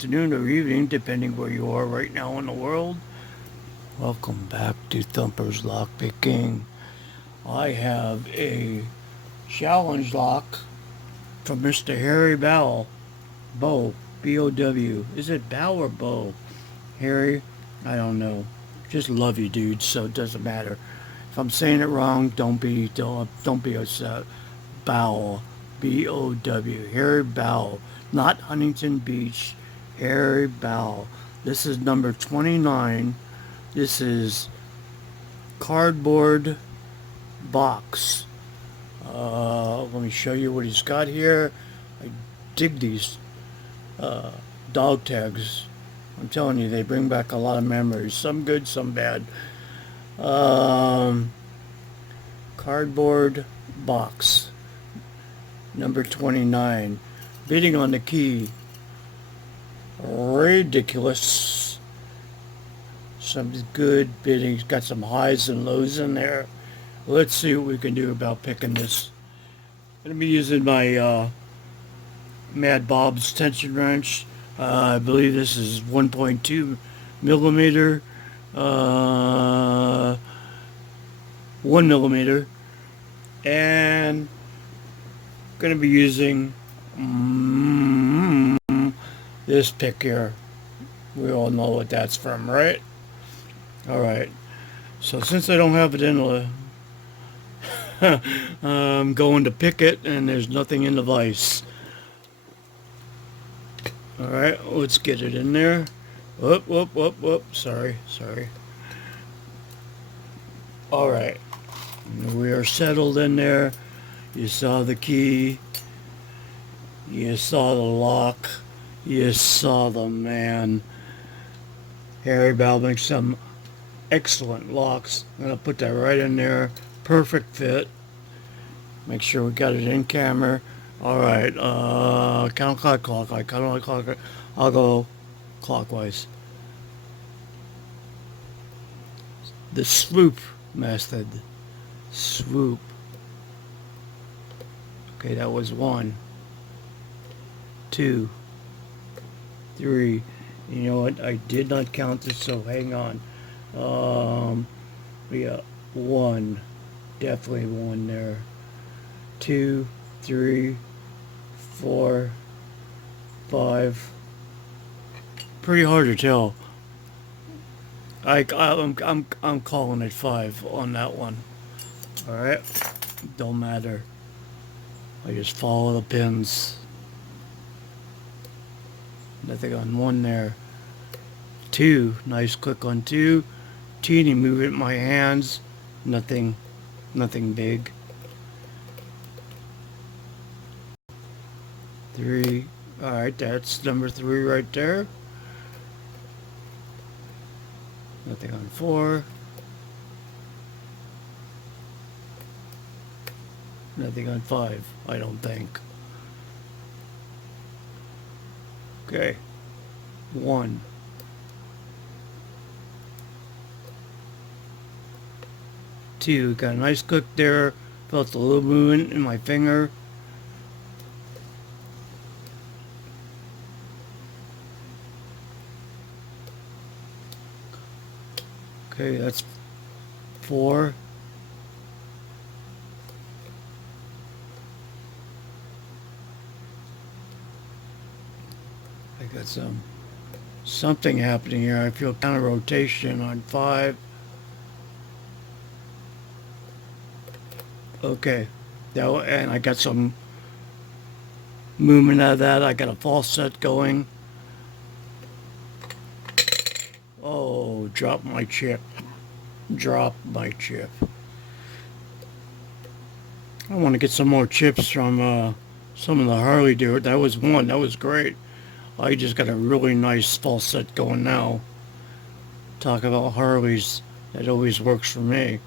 afternoon, or evening, depending where you are right now in the world. Welcome back to Thumper's Lockpicking. I have a challenge lock from Mr. Harry Bow. Bow. B-O-W. Is it Bow or Bow? Harry? I don't know. Just love you, dude, so it doesn't matter. If I'm saying it wrong, don't be upset. Bow. B-O-W. Harry Bow. Not Huntington Beach. Harry Bow. This is number 29. This is cardboard box. Let me show you what he's got here. I dig these uh, dog tags. I'm telling you, they bring back a lot of memories. Some good, some bad. Um, Cardboard box. Number 29. Bidding on the key. Ridiculous. Some good bidding. Got some highs and lows in there. Let's see what we can do about picking this. I'm going to be using my Mad Bob's tension wrench. I believe this is 1.2 millimeter. Uh, 1 millimeter. And going to be using this pick here. We all know what that's from, right? All right. So since I don't have it in the, I'm going to pick it, and there's nothing in the vise. All right, let's get it in there. Whoop, whoop, whoop, whoop. Sorry. All right. We are settled in there. You saw the key. You saw the lock. You saw the man. Harry Bow makes some excellent locks. I'm going to put that right in there. Perfect fit. Make sure we got it in camera. All right. Counterclockwise. I'll go clockwise. The swoop method. Swoop. Okay, that was 1, 2, 3. You know what? I did not count this, so hang on. Yeah, 1. Definitely 1 there. 2, 3, 4, 5. Pretty hard to tell. I'm calling it 5 on that one. All right, don't matter. I just follow the pins. Nothing on 1 there. 2, nice click on 2. Teeny movement in my hands. Nothing big. 3. All right, that's number 3 right there. Nothing on 4. Nothing on 5, I don't think. Okay. 1. 2. Got a nice click there. Felt a little movement in my finger. Okay, that's 4. I got something happening here. I feel kind of rotation on 5. Okay, and I got some movement out of that. I got a false set going. Oh, drop my chip. Drop my chip. I want to get some more chips from some of the Harley deer. That was 1. That was great. I just got a really nice false set going now. Talk about Harleys. That always works for me.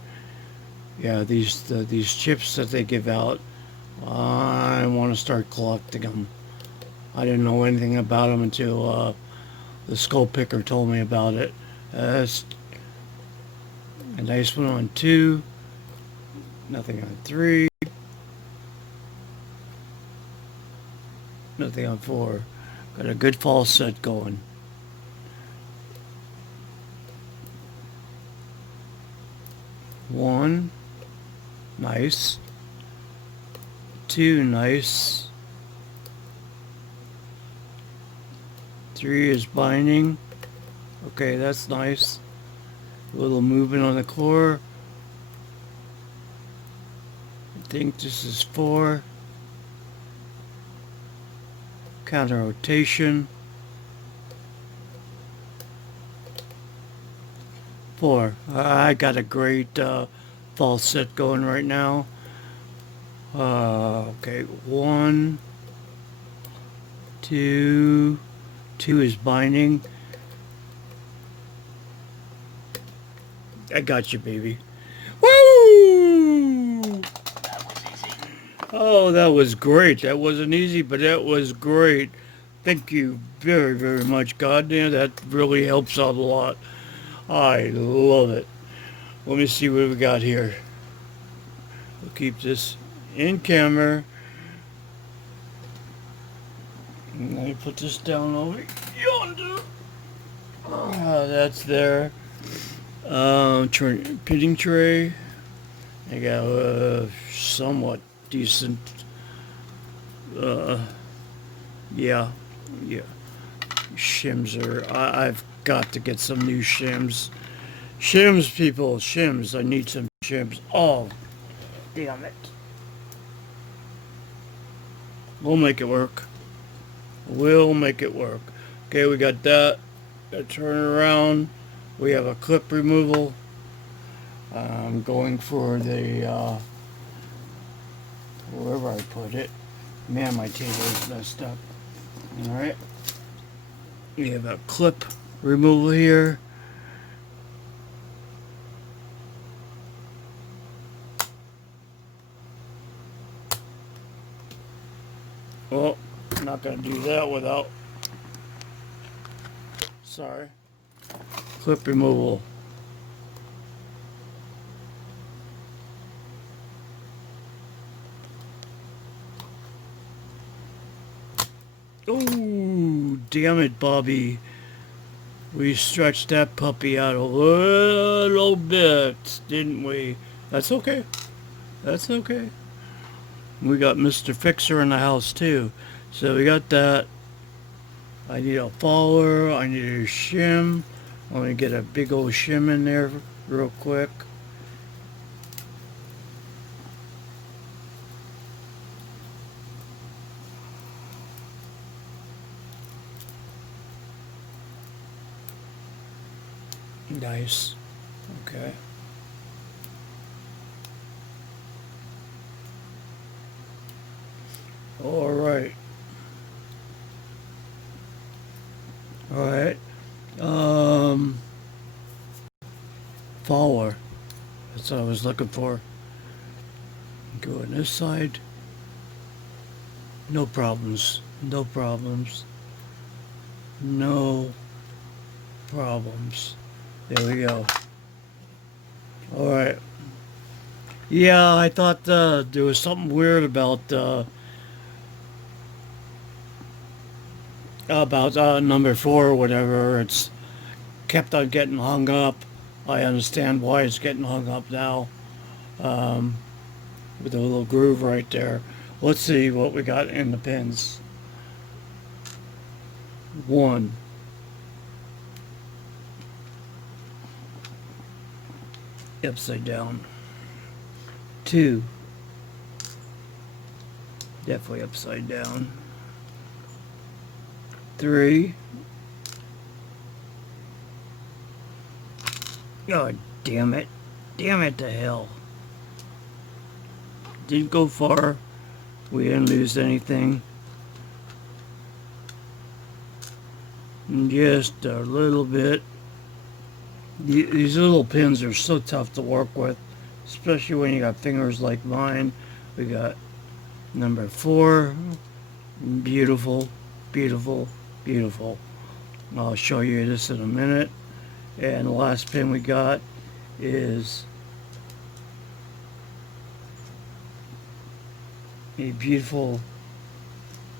Yeah, these chips that they give out, I want to start collecting them. I didn't know anything about them until the skull picker told me about it. That's a nice one on 2. Nothing on 3. Nothing on 4. Got a good false set going. One, nice. Two, nice. Three is binding. Okay, that's nice. A little movement on the core. I think this is four. Counter rotation. Four. I got a great false set going right now. Okay, one, two. Two is binding. I got you, baby. Woo! Oh, that was great. That wasn't easy, but that was great. Thank you very, very much. God damn, that really helps out a lot. I love it. Let me see what we got here. We'll keep this in camera. And let me put this down over yonder. That's there. Pitting tray. I got a somewhat decent. Yeah. Shims I've got to get some new shims. Shims, people, shims. I need some shims. Oh, damn it. We'll make it work. We'll make it work. Okay, we got that. Turn it around. We have a clip removal. I'm going for the, wherever I put it. Man, my table is messed up. Alright. We have a clip removal here. Well, I'm not going to do that without... Sorry. Clip removal. Oh, damn it, Bobby. We stretched that puppy out a little bit, didn't we? That's okay. That's okay. We got Mr. Fixer in the house, too. So we got that. I need a follower. I need a shim. Let me get a big old shim in there real quick. Nice. Okay. All right. All right. Follower. That's what I was looking for. Go on this side. No problems. No problems. No problems. There we go. All right. Yeah, I thought there was something weird about number four or whatever. It's kept on getting hung up. I understand why it's getting hung up now. With a little groove right there. Let's see what we got in the pins. One. Upside down. Two. Definitely upside down. Three. Oh, damn it. Damn it to hell. Didn't go far. We didn't lose anything. Just a little bit. These little pins are so tough to work with, especially when you got fingers like mine. We got number four. Beautiful, beautiful, beautiful. I'll show you this in a minute. And the last pin we got is a beautiful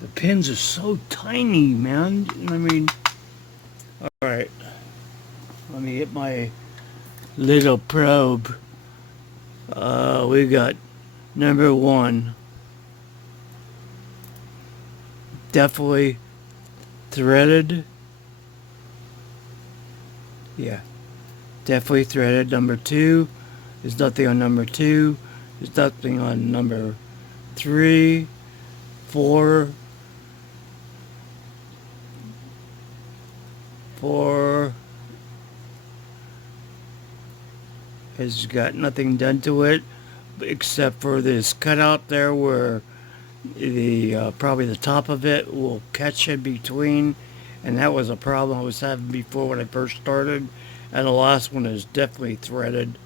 The pins are so tiny, man. I mean, all right. Let me get my little probe. We got number one. Definitely threaded. Yeah, definitely threaded. Number two. There's nothing on number two. There's nothing on number three, four, four. Has got nothing done to it except for this cutout there where the probably the top of it will catch in between, and that was a problem I was having before when I first started. And the last one is definitely threaded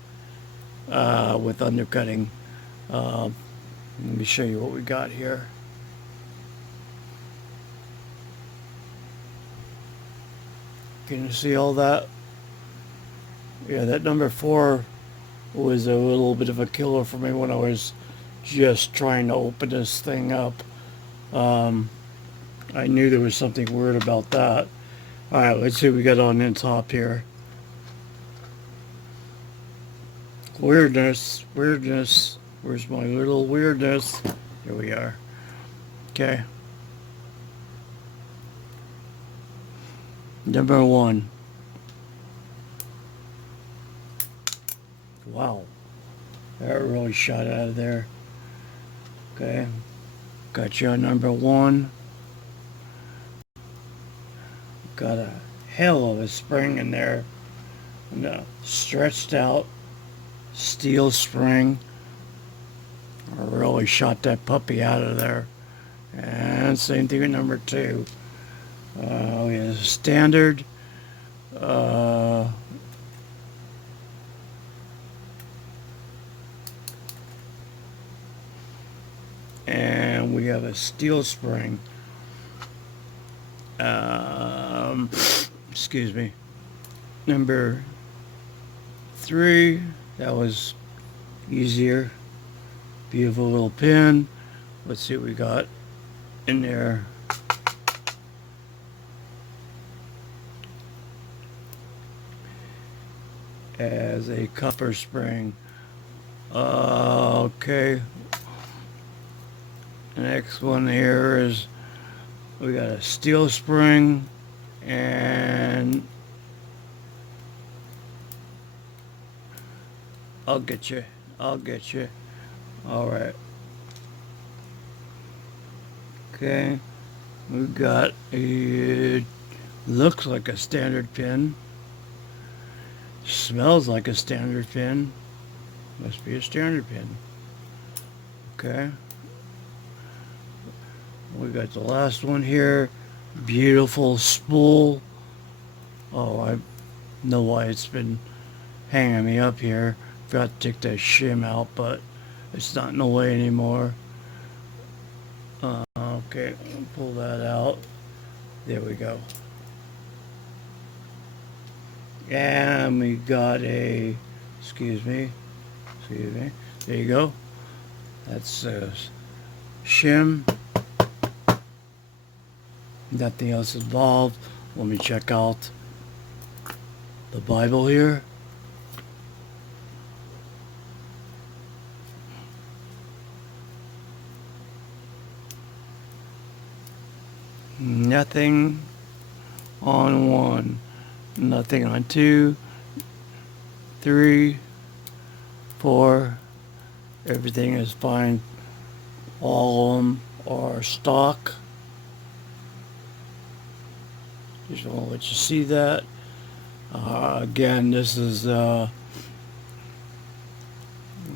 with undercutting. Let me show you what we got here. Can you see all that? Yeah, that number four was a little bit of a killer for me when I was just trying to open this thing up. I knew there was something weird about that. All right, let's see what we got on the top here. Weirdness, weirdness. Where's my little weirdness? Here we are. Okay. Number one. Wow. That really shot out of there. Okay. Got you on number one. Got a hell of a spring in there. And a stretched out steel spring. I really shot that puppy out of there. And same thing with number two. We have standard. Uh, and we have a steel spring. Excuse me. Number three, that was easier. Beautiful little pin. Let's see what we got in there. As a copper spring. Okay. The next one here is we got a steel spring and I'll get you. I'll get you. All right. Okay. We got a looks like a standard pin. Smells like a standard pin. Must be a standard pin. Okay. We got the last one here. Beautiful spool. Oh, I know why it's been hanging me up here. Forgot to take that shim out, but it's not in the way anymore. Okay, pull that out. There we go. And we got a, excuse me. There you go. That's a shim. Nothing else involved. Let me check out the Bible here. Nothing on one. Nothing on two, three, four. Everything is fine. All of them are stock. Just want to let you see that. Again, this is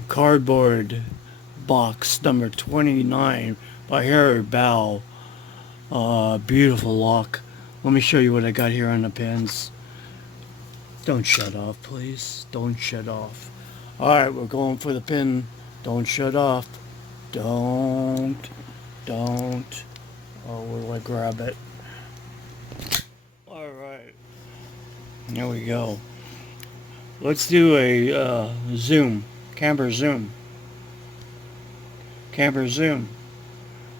cardboard box number 29 by Harry Bow. Beautiful lock. Let me show you what I got here on the pins. Don't shut off, please. Don't shut off. Alright, we're going for the pin. Don't shut off. Don't. Oh, where do I grab it? Alright. There we go. Let's do a zoom. Camber zoom.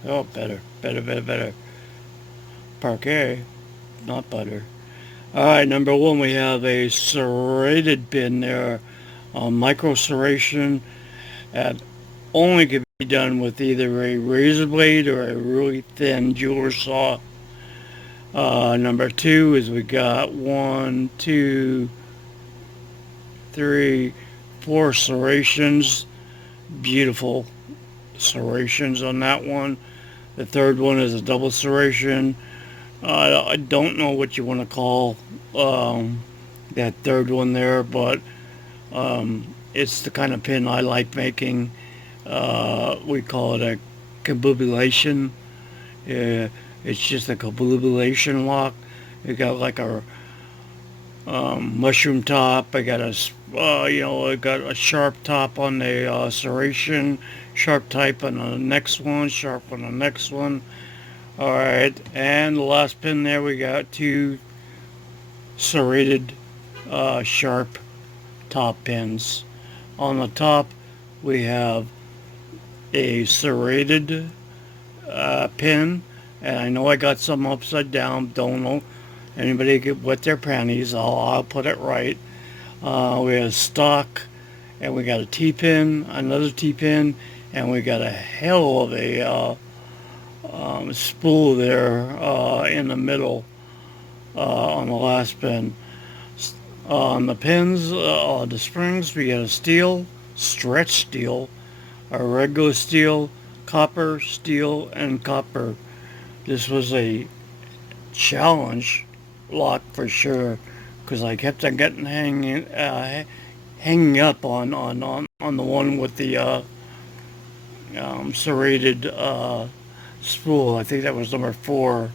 Oh, better. Better. Parquet, not butter. Alright, number one, we have a serrated pin there. Micro serration that only can be done with either a razor blade or a really thin jeweler saw. Number two is we got 1, 2, 3, 4 serrations. Beautiful serrations on that one. The third one is a double serration. I don't know what you want to call that third one there, but it's the kind of pin I like making. We call it a cabubulation. It's just a cabubulation lock. It got like a mushroom top. I got I got a sharp top on the serration, sharp type on the next one, sharp on the next one. All right, and the last pin there, we got 2 serrated sharp top pins. On the top, we have a serrated pin, and I know I got some upside down. Don't know anybody get wet their panties. I'll put it right. We have stock, and we got a T-pin, another T-pin, and we got a hell of a spool there in the middle on the last pin. On the pins, the springs, we got a steel, stretch steel, a regular steel, copper, steel, and copper. This was a challenge lock for sure, because I kept on getting hanging up on the one with the serrated spool. I think that was number 4.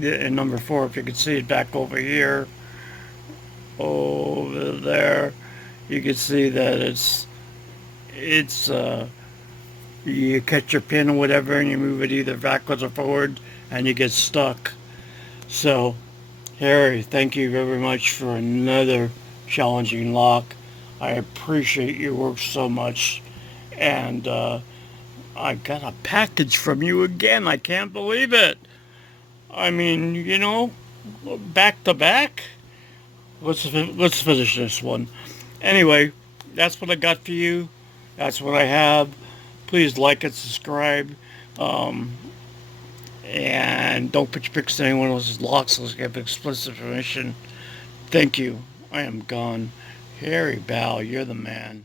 And number 4, if you can see it back over here, over there, you can see that it's you catch your pin or whatever, and you move it either backwards or forward, and you get stuck. So, Harry, thank you very much for another challenging lock. I appreciate your work so much, and I got a package from you again. I can't believe it. I mean, back to back. Let's finish this one. Anyway, that's what I got for you. That's what I have. Please like and subscribe. And don't put your pictures in anyone else's locks unless you have explicit permission. Thank you. I am gone. Harry Bow, you're the man.